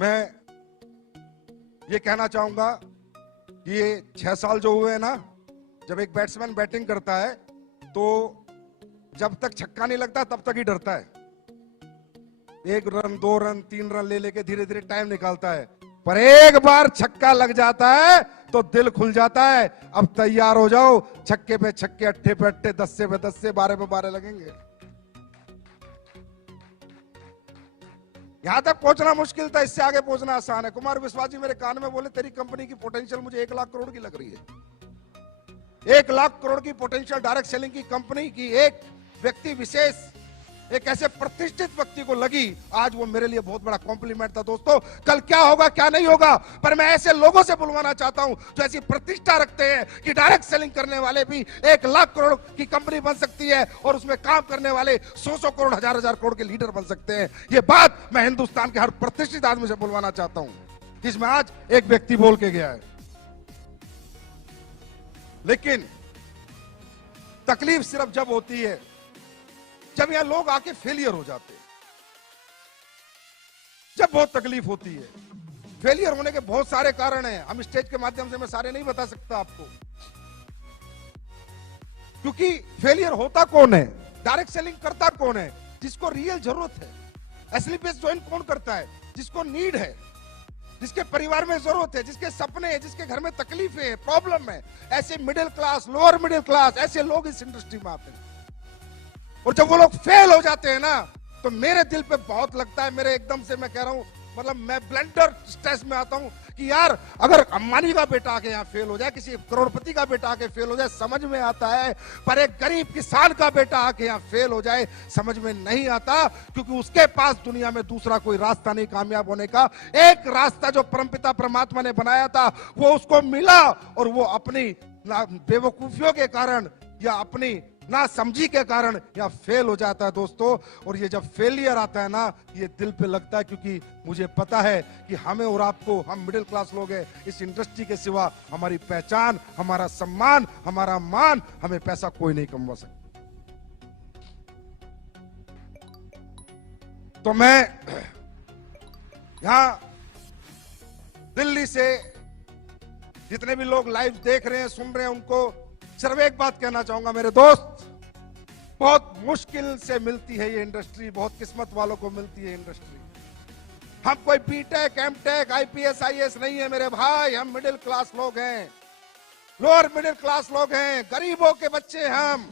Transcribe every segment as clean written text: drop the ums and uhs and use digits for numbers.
मैं ये कहना चाहूंगा कि ये 6 साल जो हुए हैं ना, जब एक बैट्समैन बैटिंग करता है तो जब तक छक्का नहीं लगता तब तक ही डरता है। 1 रन 2 रन 3 रन ले लेके धीरे धीरे टाइम निकालता है, पर एक बार छक्का लग जाता है तो दिल खुल जाता है। अब तैयार हो जाओ, छक्के पे छक्के, अट्ठे पे अट्ठे, 10 पे 10, 12 पे 12 लगेंगे। यहां तक पहुंचना मुश्किल था, इससे आगे पहुंचना आसान है। कुमार विश्वास जी मेरे कान में बोले, तेरी कंपनी की पोटेंशियल मुझे 1 लाख करोड़ की लग रही है। 1 लाख करोड़ की पोटेंशियल डायरेक्ट सेलिंग की कंपनी की एक व्यक्ति विशेष, एक ऐसे प्रतिष्ठित व्यक्ति को लगी। आज वो मेरे लिए बहुत बड़ा कॉम्प्लीमेंट था। दोस्तों, कल क्या होगा क्या नहीं होगा, पर मैं ऐसे लोगों से बुलवाना चाहता हूं जो ऐसी प्रतिष्ठा रखते हैं कि डायरेक्ट सेलिंग करने वाले भी 1 लाख करोड़ की कंपनी बन सकती है और उसमें काम करने वाले 100 करोड़, 1000 करोड़ के लीडर बन सकते हैं। ये बात मैं हिंदुस्तान के हर प्रतिष्ठित आदमी से बुलवाना चाहता हूं, जिसमें आज एक व्यक्ति बोल के गया है। लेकिन तकलीफ सिर्फ जब होती है जब यहां लोग आके फेलियर हो जाते हैं, जब बहुत तकलीफ होती है। फेलियर होने के बहुत सारे कारण हैं, हम स्टेज के माध्यम से मैं सारे नहीं बता सकता आपको, क्योंकि फेलियर होता कौन है, डायरेक्ट सेलिंग करता कौन है, जिसको रियल जरूरत है। असली बेस ज्वाइन कौन करता है, जिसको नीड है, जिसके परिवार में जरूरत है, जिसके सपने हैं, जिसके घर में तकलीफें है, प्रॉब्लम है। ऐसे middle class, lower middle class, ऐसे लोग इस इंडस्ट्री में आते हैं। और जब वो लोग फेल हो जाते हैं ना, तो मेरे दिल पे बहुत लगता है। मेरे एकदम से मैं कह रहा हूं, मतलब मैं ब्लेंडर स्ट्रेस में आता हूं कि यार अगर अंबानी का बेटा आके यहाँ फेल हो जाए, किसी करोड़पति का बेटा आके फेल हो जाए, समझ में आता है, पर एक गरीब किसान का बेटा आके यहाँ फेल हो जाए समझ में नहीं आता, क्योंकि उसके पास दुनिया में दूसरा कोई रास्ता नहीं कामयाब होने का। एक रास्ता जो परमपिता परमात्मा ने बनाया था वो उसको मिला, और वो अपनी बेवकूफियों के कारण या अपनी ना समझी के कारण या फेल हो जाता है दोस्तों। और ये जब फेलियर आता है ना, ये दिल पे लगता है, क्योंकि मुझे पता है कि हमें और आपको, हम मिडिल क्लास लोग हैं, इस इंडस्ट्री के सिवा हमारी पहचान, हमारा सम्मान, हमारा मान, हमें पैसा कोई नहीं कमवा सकता। तो मैं यहां दिल्ली से जितने भी लोग लाइव देख रहे हैं, सुन रहे हैं, उनको सिर्फ एक बात कहना चाहूंगा, मेरे दोस्त, बहुत मुश्किल से मिलती है ये इंडस्ट्री, बहुत किस्मत वालों को मिलती है इंडस्ट्री। हम कोई बीटेक, एमटेक, आईपीएस, आईएएस नहीं है मेरे भाई, हम मिडिल क्लास लोग हैं, लोअर मिडिल क्लास लोग हैं, गरीबों के बच्चे हम।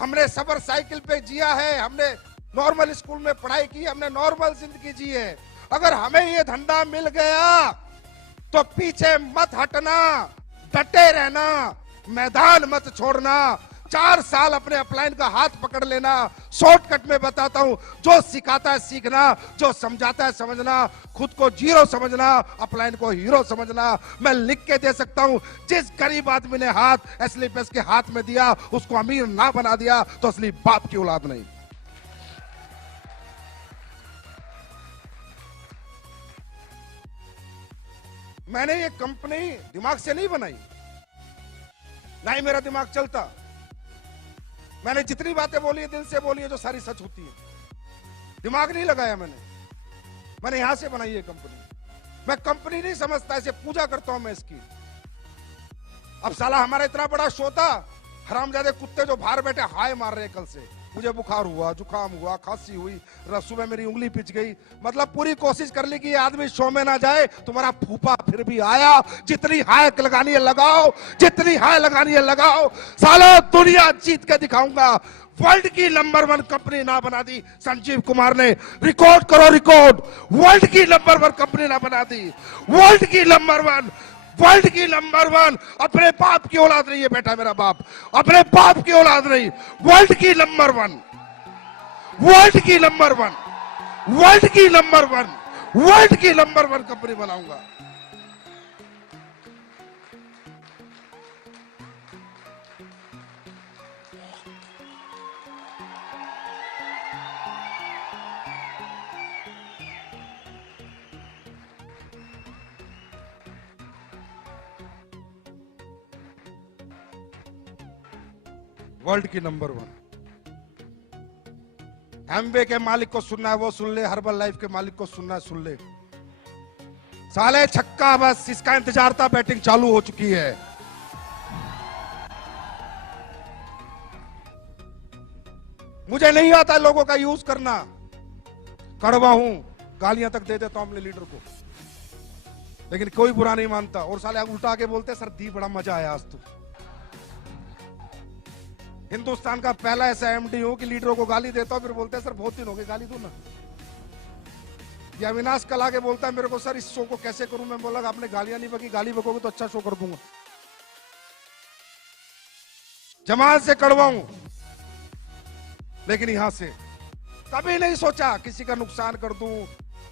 हमने सबर साइकिल पे जिया है, हमने नॉर्मल स्कूल में पढ़ाई की, हमने नॉर्मल जिंदगी जी है। अगर हमें ये धंधा मिल गया तो पीछे मत हटना, डटे रहना, मैदान मत छोड़ना। 4 साल अपने अपलाइन का हाथ पकड़ लेना। शॉर्टकट में बताता हूं, जो सिखाता है सीखना, जो समझाता है समझना, खुद को जीरो समझना, अपलाइन को हीरो समझना। मैं लिख के दे सकता हूं, जिस गरीब आदमी ने हाथ असली पेस के हाथ में दिया उसको अमीर ना बना दिया तो असली बाप की औलाद नहीं। मैंने ये कंपनी दिमाग से नहीं बनाई, ना ही मेरा दिमाग चलता। मैंने जितनी बातें बोली है दिल से बोली है, जो सारी सच होती है। दिमाग नहीं लगाया मैंने यहां से बनाई है कंपनी। मैं कंपनी नहीं समझता, ऐसे पूजा करता हूं मैं इसकी। अब साला हमारा इतना बड़ा शो था, हरामजादे कुत्ते जो बाहर बैठे हाय मार रहे हैं कल से। मुझे बुखार हुआ, जुकाम हुआ, खांसी हुई, सुबह मेरी उंगली पिच गई। मतलब पूरी कोशिश कर ली कि ये आदमी शो में ना जाए। तुम्हारा फूफा फिर भी आया। जितनी हाय लगानी है लगाओ, जितनी हाय लगानी है लगाओ, साला दुनिया जीत के दिखाऊंगा। वर्ल्ड की नंबर 1 कंपनी ना बना दी संजीव कुमार ने। रिकॉर्ड करो रिकॉर्ड, वर्ल्ड की नंबर 1 कंपनी ना बना दी, वर्ल्ड की नंबर 1, वर्ल्ड की नंबर 1। अपने बाप की औलाद नहीं है बेटा, मेरा बाप अपने बाप की औलाद नहीं। वर्ल्ड की नंबर 1, वर्ल्ड की नंबर 1, वर्ल्ड की नंबर 1, वर्ल्ड की नंबर 1 कंपनी बनाऊंगा। वर्ल्ड की नंबर 1। एमवे के मालिक को सुनना है वो सुन ले, हर्बल लाइफ के मालिक को सुनना है सुन ले। साले छक्का, बस इसका इंतजार था, बैटिंग चालू हो चुकी है। मुझे नहीं आता लोगों का यूज करना, कड़वा हूं, गालियां तक दे देता हूं अपने लीडर को, लेकिन कोई बुरा नहीं मानता। और साले उल्टा के बोलते सर दी बड़ा मजा आया आज तो। हिंदुस्तान का पहला ऐसा एमडी हूं कि लीडरों को गाली देता हूं, फिर बोलते हैं सर बहुत दिन हो गए गाली दो ना। या अविनाश कल आके बोलता है मेरे को सर इस शो को कैसे करूं, मैं बोला आपने गालियां नहीं बकी, गाली बकोगे तो अच्छा शो कर दूंगा। जमात से कड़वा हूं, लेकिन यहां से कभी नहीं सोचा किसी का नुकसान कर दूं,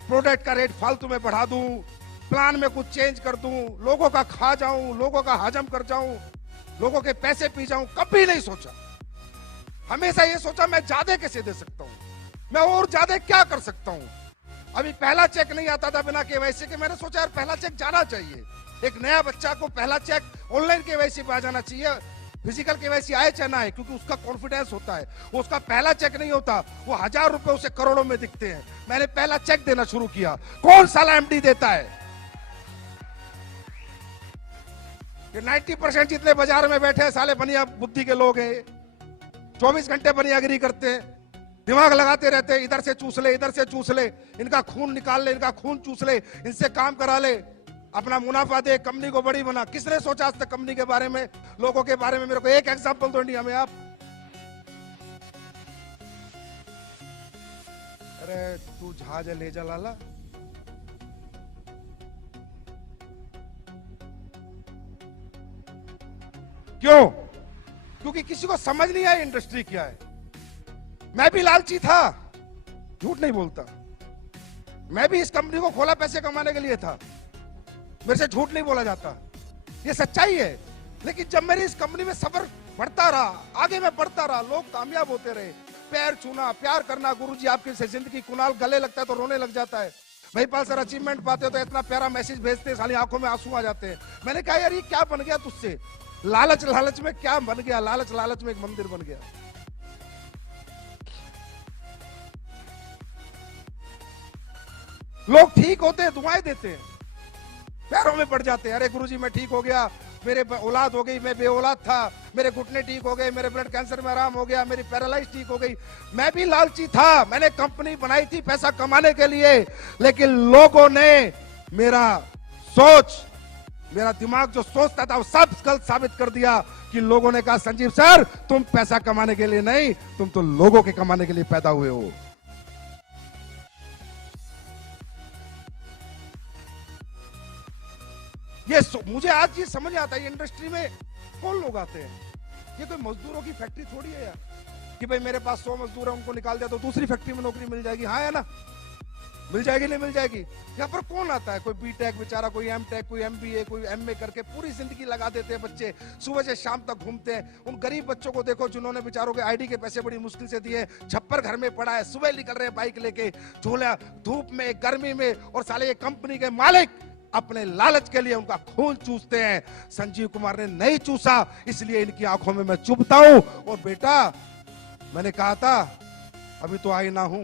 प्रोडक्ट का रेट फालतू में बढ़ा दूं, प्लान में कुछ चेंज कर दूं, लोगों का खा जाऊं, लोगों का हजम कर जाऊं, लोगों के पैसे पी जाऊं, कभी नहीं सोचा। हमेशा ये सोचा मैं ज्यादा कैसे दे सकता हूं, मैं और ज्यादा क्या कर सकता हूं। अभी पहला चेक नहीं आता था बिना केवाईसी के, मैंने सोचा यार पहला चेक जाना चाहिए। एक नया बच्चा को पहला चेक ऑनलाइन केवाईसी पे आ जाना चाहिए, फिजिकल केवाईसी आए चाहे ना आए, क्योंकि उसका कॉन्फिडेंस होता है। वो उसका पहला चेक नहीं होता, वो 1000 रुपए उसे करोड़ों में दिखते हैं। मैंने पहला चेक देना शुरू किया। कौन साला एमडी देता है? ये 90% जितने बाजार में बैठे हैं साले बनिया बुद्धि के लोग हैं। 24 घंटे बनियागिरी करते हैं, दिमाग लगाते रहते हैं, इधर से चूस ले, इधर से चूस ले, इनका खून निकाल ले, इनका खून चूस ले, इनसे काम करा ले, अपना मुनाफा दे, कंपनी को बड़ी बना। किसने सोचा आज तक कंपनी के बारे में, लोगों के बारे में? मेरे को एक एग्जांपल दो इंडिया में आप। अरे तू जहाज ले जा लाला, क्यों? क्योंकि किसी को समझ नहीं आया इंडस्ट्री क्या है। मैं भी लालची था, झूठ नहीं बोलता, मैं भी इस कंपनी को खोला पैसे कमाने के लिए था, मेरे से झूठ नहीं बोला जाता, ये सच्चाई है। लेकिन जब मेरी इस कंपनी में सफर बढ़ता रहा, आगे मैं बढ़ता रहा, लोग कामयाब होते रहे, पैर छूना, प्यार करना, गुरुजी आपकी से जिंदगी, कुणाल गले लगता है तो रोने लग जाता है, भाईपाल सर अचीवमेंट पाते हो तो इतना प्यारा मैसेज भेजते हैं, साली आंखों में आंसू आ जाते हैं। मैंने कहा यार ये क्या बन गया तुझसे, लालच लालच में क्या बन गया, लालच लालच में एक मंदिर बन गया। लोग ठीक होते हैं, दुआएं देते हैं, पैरों में पड़ जाते हैं, अरे गुरुजी मैं ठीक हो गया, मेरे औलाद हो गई, मैं बेऔलाद था, मेरे घुटने ठीक हो गए, मेरे ब्लड कैंसर में आराम हो गया, मेरी पैरालाइज ठीक हो गई। मैं भी लालची था, मैंने कंपनी बनाई थी पैसा कमाने के लिए, लेकिन लोगों ने मेरा सोच, मेरा दिमाग जो सोचता था वो सब गलत साबित कर दिया। कि लोगों ने कहा संजीव सर तुम पैसा कमाने के लिए नहीं, तुम तो लोगों के कमाने के लिए पैदा हुए हो। ये मुझे आज ये समझ आता है, ये इंडस्ट्री में कौन लोग आते हैं, ये कोई मजदूरों की फैक्ट्री थोड़ी है यार कि भाई मेरे पास 100 मजदूर है, उनको निकाल दिया तो दूसरी फैक्ट्री में नौकरी मिल जाएगी। हाँ है ना, मिल जाएगी नहीं मिल जाएगी। यहाँ पर कौन आता है, कोई बीटेक बेचारा, कोई एमटेक, कोई एमबीए, कोई एमए करके पूरी जिंदगी लगा देते हैं बच्चे, सुबह से शाम तक घूमते हैं। उन गरीब बच्चों को देखो जिन्होंने बेचारों के आईडी के पैसे बड़ी मुश्किल से दिए, छप्पर घर में पड़ा है, सुबह निकल रहे हैं बाइक लेके, झोला धूप में गर्मी में, और साले ये कंपनी के मालिक अपने लालच के लिए उनका खून चूसते हैं। संजीव कुमार ने नहीं चूसा, इसलिए इनकी आंखों में मैं चुभता हूं। और बेटा मैंने कहा था अभी तो आई ना हूं,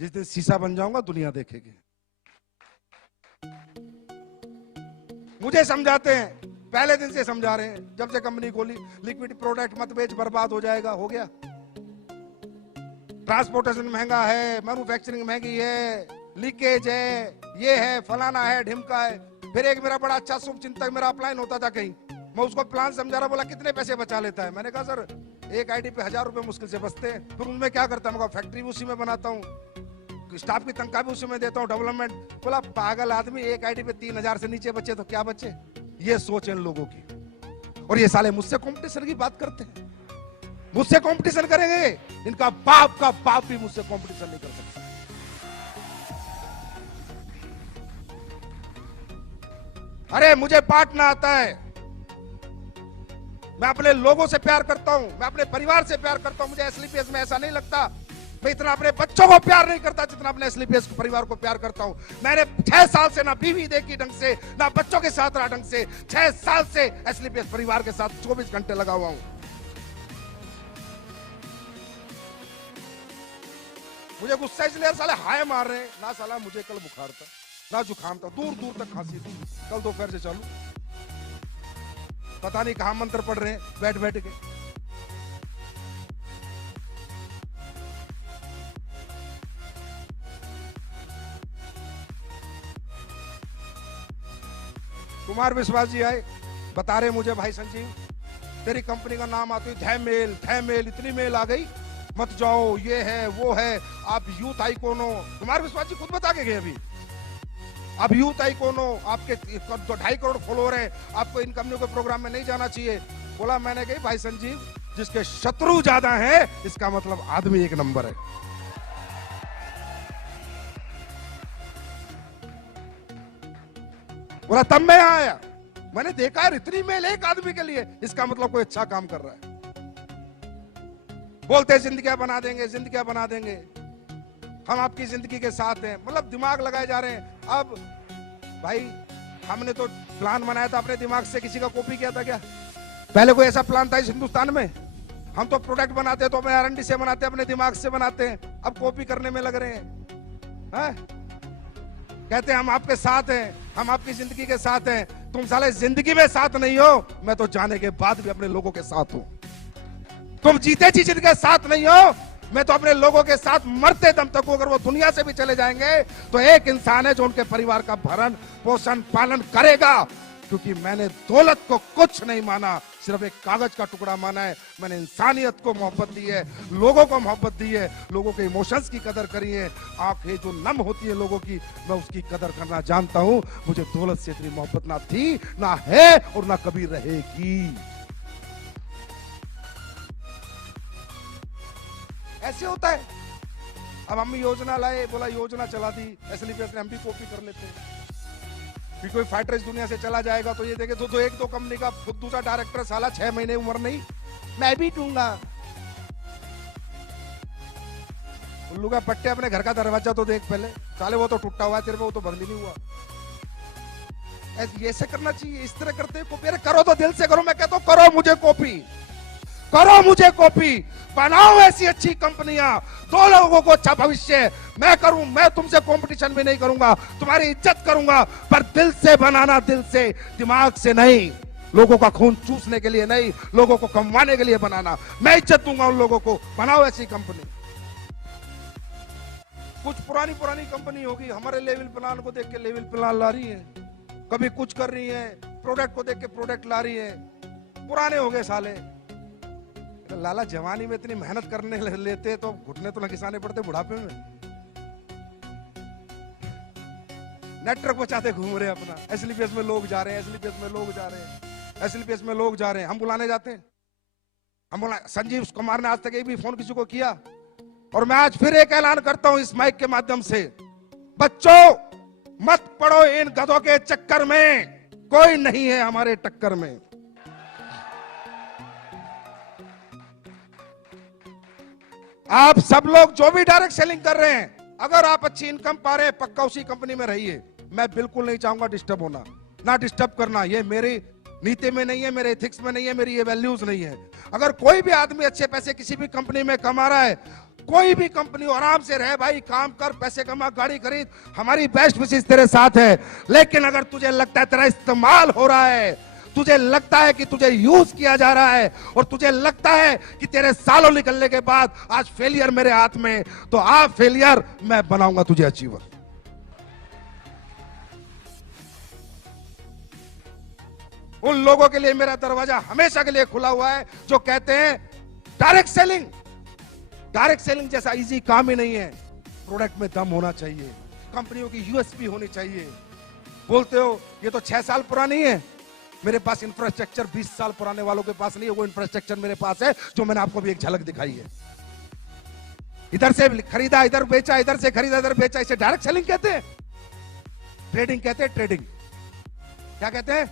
जिस दिन शीशा बन जाऊंगा दुनिया देखेगी। मुझे समझाते हैं, पहले दिन से समझा रहे हैं, जब से कंपनी खोली, लिक्विड प्रोडक्ट मत बेच, बर्बाद हो जाएगा। हो गया, ट्रांसपोर्टेशन महंगा है, मैन्युफैक्चरिंग महंगी है, लीकेज है, ये है, फलाना है, ढिमका है। फिर एक मेरा बड़ा अच्छा शुभ चिंतक मेरा अपलाइन होता था कहीं, मैं उसको प्लान समझा रहा, बोला कितने पैसे बचा लेता है। मैंने कहा सर एक आईडी पे 1000 रुपए मुश्किल से बचते हैं। फिर उनमें क्या करता है, मैं फैक्ट्री उसी में बनाता हूँ, स्टाफ की तनख्वाह भी उसी में देता हूँ, डेवलपमेंट। बोला पागल आदमी, एक आईडी पे 3000 से नीचे बचे तो क्या बचे। ये सोच इन लोगों की, और ये साले मुझसे कंपटीशन की बात करते हैं। मुझसे कंपटीशन करेंगे, इनका बाप का बाप भी मुझसे कंपटीशन नहीं कर सकता। अरे मुझे बांटना आता है, मैं अपने लोगों से प्यार करता हूं, मैं अपने परिवार से प्यार करता हूं। मुझे एसलीपीएस में ऐसा नहीं लगता मैं इतना अपने बच्चों को प्यार नहीं करता जितना अपने एसलीपीएस परिवार को प्यार करता हूं। मैंने 6 साल से ना बीवी देखी ढंग से, ना बच्चों के साथ रहा ढंग से। 6 साल से एसलीपीएस परिवार के साथ 24 घंटे लगा हुआ हूं। मुझे गुस्सा इसलिए साले हाय मार रहे हैं ना, साला मुझे कल बुखार था, ना जुकाम था, दूर दूर तक खांसी थी। कल दोपहर से चालू, पता नहीं कहां मंत्र पढ़ रहे हैं बैठ बैठ के। कुमार विश्वास जी आए, बता रहे मुझे, भाई संजीव तेरी कंपनी का नाम आते ही मेल इतनी मेल आ गई, मत जाओ, ये है वो है, आप यूथ आइकॉन हो। कुमार विश्वास जी खुद बता के गए अभी, आप यूथ आइकॉन हो, आपके 2.5 करोड़ फॉलोअर है, आपको इन कंपनियों के प्रोग्राम में नहीं जाना चाहिए। बोला मैंने कही भाई संजीव, जिसके शत्रु ज्यादा है इसका मतलब आदमी एक नंबर है। बोला तब मैं यहां आया, मैंने देखा है इतनी मेल एक आदमी के लिए, इसका मतलब कोई अच्छा काम कर रहा है। बोलते जिंदगियां बना देंगे, जिंदगियां बना देंगे, हम आपकी जिंदगी के साथ हैं, मतलब दिमाग लगाए जा रहे हैं। अब भाई हमने तो प्लान बनाया था अपने दिमाग से, किसी का कॉपी किया था क्या? पहले कोई ऐसा प्लान था इस हिंदुस्तान में? हम तो प्रोडक्ट बनाते हैं तो अपने R&D से बनाते हैं, अपने दिमाग से बनाते हैं, अब कॉपी करने में लग रहे हैं। कहते हैं हम आपके साथ हैं, हम आपकी जिंदगी के साथ हैं। तुम साले जिंदगी में साथ नहीं हो, मैं तो जाने के बाद भी अपने लोगों के साथ हूं। तुम जीते जी जिनके साथ नहीं हो, मैं तो अपने लोगों के साथ मरते दम तक हूं। अगर वो दुनिया से भी चले जाएंगे तो एक इंसान है जो उनके परिवार का भरण पोषण पालन करेगा, क्योंकि मैंने दौलत को कुछ नहीं माना, सिर्फ एक कागज का टुकड़ा माना है। मैंने इंसानियत को मोहब्बत दी है, लोगों को मोहब्बत दी है, लोगों के इमोशंस की कदर करी है। आंखें जो नम होती है लोगों की, मैं उसकी कदर करना जानता हूं। मुझे दौलत से इतनी मोहब्बत ना थी, ना है और ना कभी रहेगी। ऐसे होता है। अब हम योजना लाए, बोला योजना चला दी, SLPS ने, हम भी कॉपी कर लेते हैं। फिर कोई फाइटर इस दुनिया से चला जाएगा तो ये देखे तो एक दो कंपनी का खुद दूसरा डायरेक्टर साला 6 महीने उम्र नहीं, मैं भी दूंगा। उल्लू का पट्टे, अपने घर का दरवाजा तो देख पहले, साले वो तो टूटा हुआ है तेरे पे, वो तो बदली नहीं हुआ। ऐसे करना चाहिए, इस तरह करते कॉपी। अरे करो तो दिल से करो, मैं कहता हूं करो मुझे कॉपी, करो मुझे कॉपी, बनाओ ऐसी अच्छी कंपनियां, दो लोगों को अच्छा भविष्य। मैं करूं, मैं तुमसे कंपटीशन भी नहीं करूंगा, तुम्हारी इज्जत करूंगा, पर दिल से बनाना, दिल से, दिमाग से नहीं। लोगों का खून चूसने के लिए नहीं, लोगों को कमवाने के लिए बनाना। मैं इज्जत दूंगा उन लोगों को, बनाओ ऐसी कंपनी। कुछ पुरानी कंपनी होगी, हमारे लेवल प्लान को देख के लेवल प्लान ला रही है, कभी कुछ कर रही है, प्रोडक्ट को देख के प्रोडक्ट ला रही है। पुराने हो गए साले। लाला जवानी में इतनी मेहनत करने लेते तो घुटने तो न घिसाने पड़ते बुढ़ापे में। नेटवर्क बचाते घूम रहे अपना, SLPS में लोग जा रहे हैं, SLPS में लोग जा रहे हैं, SLPS में लोग जा रहे हैं। हम बुलाने जाते हैं, हम बोला संजीव कुमार ने आज तक एक भी फोन किसी को किया। और मैं आज फिर एक ऐलान करता हूं इस माइक के माध्यम से, बच्चों मत पड़ो इन गधों के चक्कर में, कोई नहीं है हमारे टक्कर में। आप सब लोग जो भी डायरेक्ट सेलिंग कर रहे हैं, अगर आप अच्छी इनकम पा रहे हैं, पक्का उसी कंपनी में रहिए। मैं बिल्कुल नहीं चाहूंगा डिस्टर्ब होना, ना डिस्टर्ब करना, ये मेरी नीति में नहीं है, मेरे एथिक्स में नहीं है, मेरी ये वैल्यूज नहीं है। अगर कोई भी आदमी अच्छे पैसे किसी भी कंपनी में कमा रहा है, कोई भी कंपनी, आराम से रहे भाई, काम कर, पैसे कमा, गाड़ी खरीद, हमारी बेस्ट विशेष तेरे साथ है। लेकिन अगर तुझे लगता है तेरा इस्तेमाल हो रहा है, तुझे लगता है कि तुझे यूज किया जा रहा है, और तुझे लगता है कि तेरे सालों निकलने के बाद आज फेलियर मेरे हाथ में, तो आप फेलियर, मैं बनाऊंगा तुझे अचीवर। उन लोगों के लिए मेरा दरवाजा हमेशा के लिए खुला हुआ है जो कहते हैं डायरेक्ट सेलिंग, डायरेक्ट सेलिंग जैसा इजी काम ही नहीं है। प्रोडक्ट में दम होना चाहिए, कंपनियों की USP होनी चाहिए। बोलते हो ये तो 6 साल पुरानी है, मेरे पास इंफ्रास्ट्रक्चर 20 साल पुराने वालों के पास नहीं है, वो इंफ्रास्ट्रक्चर मेरे पास है, जो मैंने आपको भी एक झलक दिखाई है। इधर से खरीदा, इधर बेचा, इधर से खरीदा, इधर बेचा, इसे डायरेक्ट सेलिंग कहते हैं। ट्रेडिंग कहते हैं, ट्रेडिंग। क्या कहते हैं?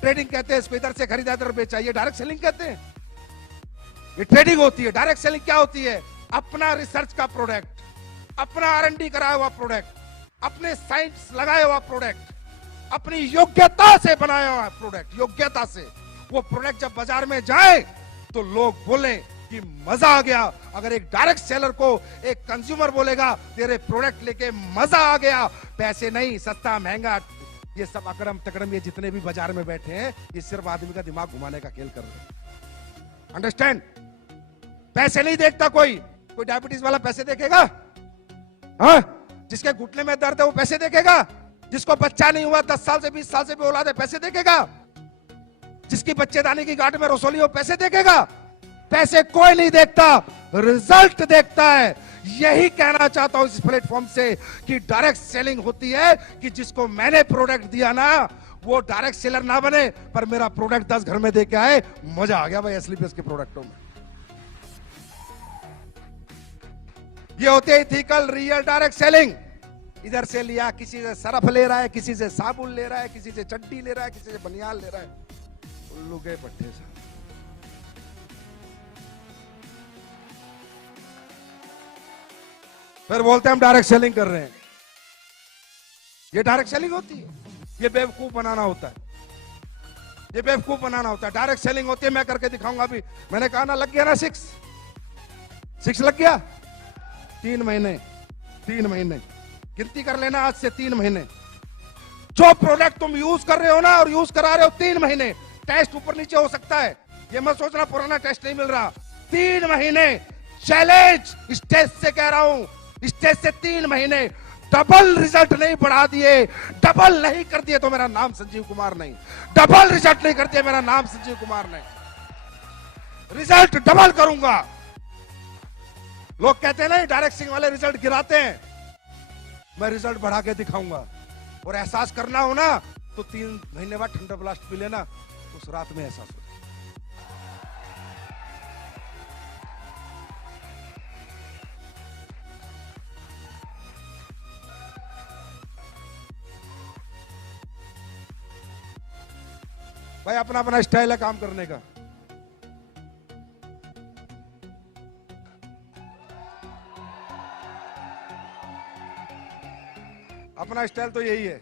ट्रेडिंग कहते हैं इसको। इधर से खरीदा, इधर बेचा, ये डायरेक्ट सेलिंग कहते हैं। ये ट्रेडिंग होती है। डायरेक्ट सेलिंग क्या होती है? अपना रिसर्च का प्रोडक्ट, अपना R&D कराया हुआ प्रोडक्ट, अपने साइंस लगाया हुआ प्रोडक्ट, अपनी योग्यता से बनाया हुआ प्रोडक्ट, योग्यता से। वो प्रोडक्ट जब बाजार में जाए तो लोग बोले कि मजा आ गया। अगर एक डायरेक्ट सेलर को एक कंज्यूमर बोलेगा तेरे प्रोडक्ट लेके मजा आ गया, पैसे नहीं, सस्ता महंगा, ये सब अकड़म तकड़म, ये जितने भी बाजार में बैठे हैं, ये सिर्फ आदमी का दिमाग घुमाने का खेल कर रहे हैं। अंडरस्टैंड? पैसे नहीं देखता कोई डायबिटीज वाला पैसे देखेगा? हाँ? जिसके घुटने में दर्द है वो पैसे देखेगा? जिसको बच्चा नहीं हुआ 10 साल से 20 साल से भी औलाद है, पैसे देखेगा? जिसकी बच्चेदानी की गांठ में रसोली हो, पैसे देखेगा? पैसे कोई नहीं देखता, रिजल्ट देखता है। यही कहना चाहता हूं इस प्लेटफॉर्म से कि डायरेक्ट सेलिंग होती है कि जिसको मैंने प्रोडक्ट दिया ना, वो डायरेक्ट सेलर ना बने, पर मेरा प्रोडक्ट 10 घर में दे के आए। मजा आ गया भाई एसलीपीएस के प्रोडक्टों में। ये होते है इथिकल रियल डायरेक्ट सेलिंग। इधर से लिया, किसी से सरफ ले रहा है, किसी से साबुन ले रहा है, किसी से चड्डी ले रहा है, किसी से बनियान ले रहा है, उल्लू के पट्टे से। फिर बोलते हैं हम डायरेक्ट सेलिंग कर रहे हैं। ये डायरेक्ट सेलिंग होती है? ये बेवकूफ बनाना होता है, ये बेवकूफ बनाना होता है। डायरेक्ट सेलिंग होती है, मैं करके दिखाऊंगा। अभी मैंने कहा ना, लग गया ना 6 लग गया। 3 महीने गिनती कर लेना, आज से 3 महीने। जो प्रोडक्ट तुम यूज कर रहे हो ना और यूज करा रहे हो 3 महीने, टेस्ट ऊपर नीचे हो सकता है, ये मत सोचना पुराना टेस्ट नहीं मिल रहा। 3 महीने चैलेंज, स्टेज से कह रहा हूं, स्टेज से 3 महीने डबल रिजल्ट नहीं बढ़ा दिए, डबल नहीं कर दिए तो मेरा नाम संजीव कुमार नहीं। डबल रिजल्ट नहीं कर दिया, मेरा नाम संजीव कुमार नहीं। रिजल्ट डबल करूंगा। लोग कहते हैं नहीं डायरेक्ट सेलिंग वाले रिजल्ट गिराते हैं, मैं रिजल्ट बढ़ा के दिखाऊंगा। और एहसास करना हो ना तो 3 महीने बाद ठंडा ब्लास्ट पी लेना, उस रात में एहसास हो। भाई अपना अपना स्टाइल है काम करने का। अपना स्टाइल तो यही है,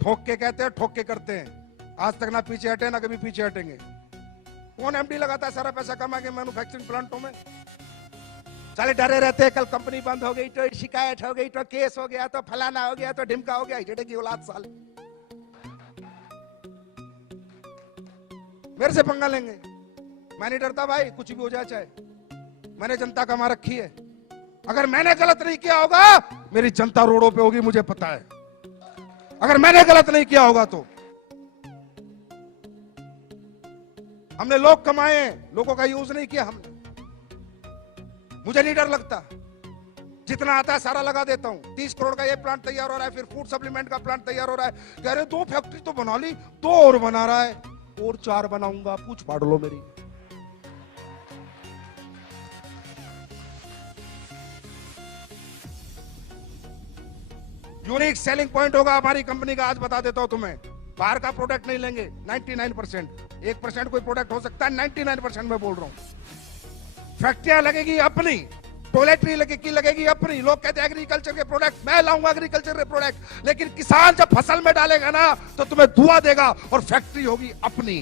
ठोक के कहते हैं, ठोक के करते हैं। आज तक ना पीछे हटे, ना कभी पीछे हटेंगे। कौन एमडी लगाता है सारा पैसा कमा के मैन्युफैक्चरिंग प्लांटों में? साले डरे रहते हैं, कल कंपनी बंद हो गई तो शिकायत हो गई तो केस हो गया तो फलाना हो गया तो ढिमका हो गया। हिजड़े की औलाद साले मेरे से पंगा लेंगे। मैं नहीं डरता भाई, कुछ भी हो जाए चाहे। मैंने जनता कमा रखी है। अगर मैंने गलत नहीं किया होगा, मेरी जनता रोडों पे होगी, मुझे पता है। अगर मैंने गलत नहीं किया होगा तो हमने लोग कमाए, लोगों का यूज नहीं किया हमने। मुझे नहीं डर लगता, जितना आता है सारा लगा देता हूं। 30 करोड़ का ये प्लांट तैयार हो रहा है, फिर फूड सप्लीमेंट का प्लांट तैयार हो रहा है। कह रहे 2 फैक्ट्री तो बना ली, 2 और बना रहा है, और 4 बनाऊंगा, पूछ फाड़ लो मेरी। यूनिक सेलिंग पॉइंट होगा हमारी कंपनी का, आज बता देता हूं तुम्हें। बाहर का प्रोडक्ट नहीं लेंगे, 99%। 1% कोई प्रोडक्ट हो सकता है, 99% मैं बोल रहा हूं। फैक्ट्रियां लगेगी अपनी, टॉयलेटरी लगेगी अपनी। लोग कहते हैं एग्रीकल्चर के प्रोडक्ट, मैं लाऊंगा एग्रीकल्चर के प्रोडक्ट, लेकिन किसान जब फसल में डालेगा ना तो तुम्हें धुआं देगा, और फैक्ट्री होगी अपनी।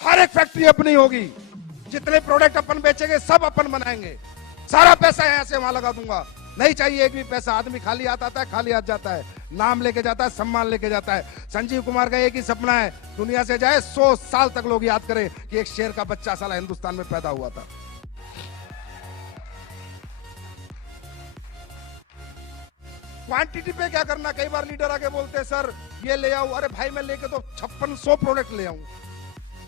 हर एक फैक्ट्री अपनी होगी। जितने प्रोडक्ट अपन बेचेंगे सब अपन बनाएंगे। सारा पैसा यहां से वहां लगा दूंगा, नहीं चाहिए एक भी पैसा। आदमी खाली हाथ आता है, खाली हाथ जाता है, नाम लेके जाता है, सम्मान लेके जाता है। संजीव कुमार का एक ही सपना है, दुनिया से जाए 100 साल तक लोग याद करें कि एक शेर का बच्चा साला हिंदुस्तान में पैदा हुआ था। क्वांटिटी पे क्या करना, कई बार लीडर आके बोलते हैं सर ये ले आओ। अरे भाई मैं लेके तो 5600 प्रोडक्ट ले आऊं।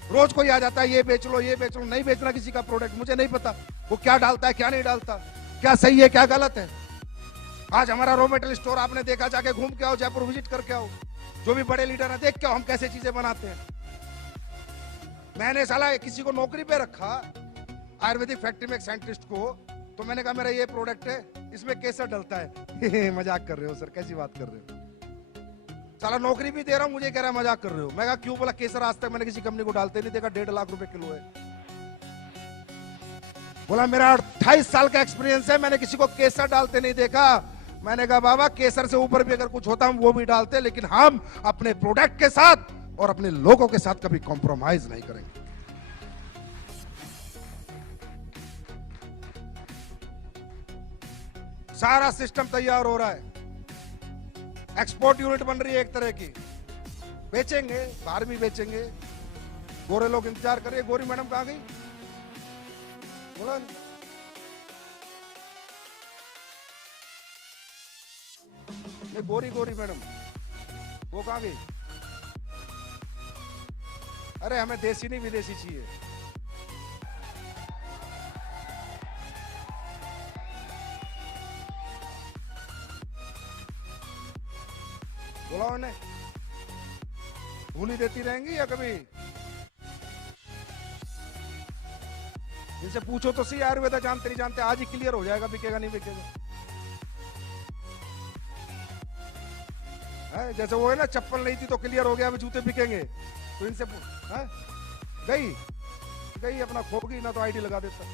रोज कोई आ जाता है ये बेच लो, ये बेच लो। नहीं बेचना किसी का प्रोडक्ट, मुझे नहीं पता वो क्या डालता है क्या नहीं डालता, क्या सही है क्या गलत है। आज हमारा रॉ मटेरियल स्टोर आपने देखा, जाके घूम के आओ, जयपुर विजिट करके आओ, जो भी बड़े लीडर है देख के आओ हम कैसे चीजें बनाते हैं। मैंने साला किसी को नौकरी पे रखा आयुर्वेदिक फैक्ट्री में, एक साइंटिस्ट को, तो मैंने कहा मेरा ये प्रोडक्ट है, इसमें केसर डलता है। मजाक कर रहे हो सर, कैसी बात कर रहे हो? साला नौकरी भी दे रहा हूं, मुझे कह रहा है मजाक कर रहे हो। मैं कहा क्यों? बोला केसर आज तक मैंने किसी कंपनी को डालते नहीं देखा, 1.5 लाख रुपए किलो है। बोला मेरा 28 साल का एक्सपीरियंस है, मैंने किसी को केसर डालते नहीं देखा। मैंने कहा बाबा केसर से ऊपर भी अगर कुछ होता हम वो भी डालते, लेकिन हम अपने प्रोडक्ट के साथ और अपने लोगों के साथ कभी कॉम्प्रोमाइज नहीं करेंगे। सारा सिस्टम तैयार हो रहा है, एक्सपोर्ट यूनिट बन रही है एक तरह की, बेचेंगे, बाहर भी बेचेंगे। गोरे लोग इंतजार करिए। गोरी मैडम कहां गई? बोला नहीं, गोरी मैडम वो कहां गई? अरे हमें देसी नहीं विदेशी चाहिए। बोला उन्हें, भूली देती रहेंगी या कभी? इनसे पूछो तो सही, आयुर्वेदा जानते नहीं जानते, आज ही क्लियर हो जाएगा बिकेगा नहीं बिकेगा। जैसे वो है ना, चप्पल नहीं थी तो क्लियर हो गया अब जूते बिकेंगे, तो इनसे गई अपना खो गई ना, तो आईडी लगा देता।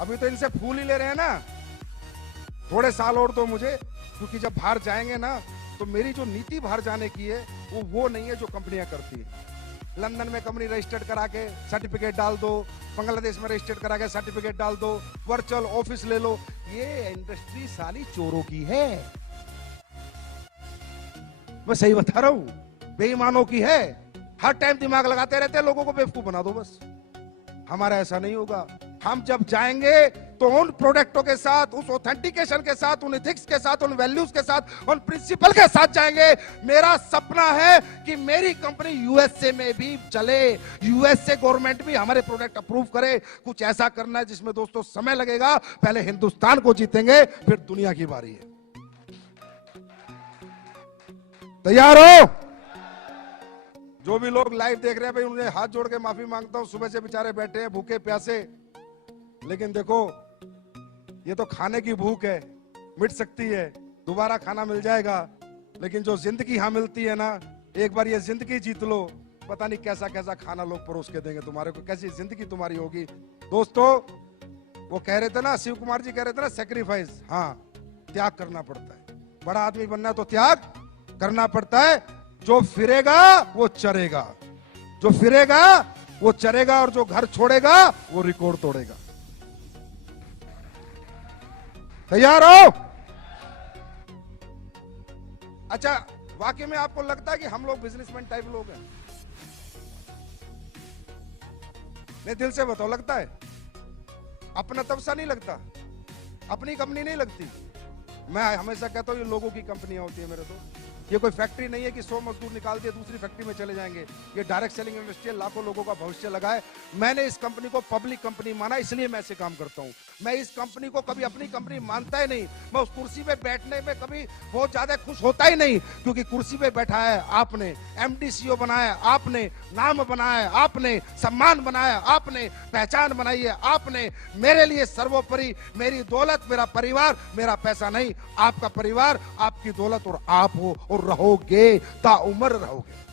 अभी तो इनसे फूल ही ले रहे हैं ना, थोड़े साल और तो मुझे, क्योंकि जब बाहर जाएंगे ना तो मेरी जो नीति बाहर जाने की है वो नहीं है जो कंपनियां करती है। लंदन में कंपनी रजिस्टर्ड करा के सर्टिफिकेट डाल दो, बांग्लादेश में रजिस्टर्ड करा के सर्टिफिकेट डाल दो, वर्चुअल ऑफिस ले लो। ये इंडस्ट्री साली चोरों की है, मैं सही बता रहा हूं, बेईमानों की है। हर टाइम दिमाग लगाते रहते हैं, लोगों को बेवकूफ बना दो बस। हमारा ऐसा नहीं होगा। हम जब जाएंगे तो उन प्रोडक्टों के साथ, उस ऑथेंटिकेशन के साथ, उन एथिक्स के साथ, उन वैल्यूज के साथ, उन प्रिंसिपल के साथ जाएंगे। मेरा सपना है कि मेरी कंपनी यूएसए में भी चले, यूएसए गवर्नमेंट भी हमारे प्रोडक्ट अप्रूव करे। कुछ ऐसा करना है जिसमें दोस्तों समय लगेगा, पहले हिंदुस्तान को जीतेंगे, फिर दुनिया की बारी है। तैयार हो? जो भी लोग लाइव देख रहे हैं भाई, उन्हें हाथ जोड़ के माफी मांगता हूं, सुबह से बेचारे बैठे हैं भूखे प्यासे। लेकिन देखो, ये तो खाने की भूख है, मिट सकती है, दोबारा खाना मिल जाएगा। लेकिन जो जिंदगी यहां मिलती है ना, एक बार ये जिंदगी जीत लो, पता नहीं कैसा कैसा खाना लोग परोस के देंगे तुम्हारे को, कैसी जिंदगी तुम्हारी होगी। दोस्तों, वो कह रहे थे ना, शिव कुमार जी कह रहे थे ना, सेक्रीफाइस, हाँ, त्याग करना पड़ता है। बड़ा आदमी बनना है तो त्याग करना पड़ता है। जो फिरेगा वो चरेगा, जो फिरेगा वो चरेगा, और जो घर छोड़ेगा वो रिकॉर्ड तोड़ेगा। तैयार हो? अच्छा, वाकई में आपको लगता है कि हम लोग बिजनेसमैन टाइप लोग हैं? नहीं, दिल से बताओ, लगता है? अपना तब सा नहीं लगता, अपनी कंपनी नहीं लगती। मैं हमेशा कहता हूं ये लोगों की कंपनियां होती है मेरे तो। ये कोई फैक्ट्री नहीं है कि 100 मजदूर निकाल दिए दूसरी फैक्ट्री में चले जाएंगे। ये डायरेक्ट सेलिंग इंडस्ट्री है, लाखों लोगों का भविष्य लगा है। मैंने इस कंपनी को पब्लिक कंपनी माना, इसलिए मैं ऐसे काम करता हूं। मैं इस कंपनी को कभी अपनी कंपनी मानता ही नहीं। मैं उस कुर्सी पे बैठने में कभी बहुत ज्यादा खुश होता ही नहीं, क्योंकि कुर्सी पे बैठा है आपने, एमडी सीईओ बनाया आपने, नाम बनाया आपने, सम्मान बनाया आपने, पहचान बनाई है आपने। मेरे लिए सर्वोपरि मेरी दौलत, मेरा परिवार, मेरा पैसा नहीं, आपका परिवार, आपकी दौलत और आप हो, और रहोगे, ताउम्र रहोगे।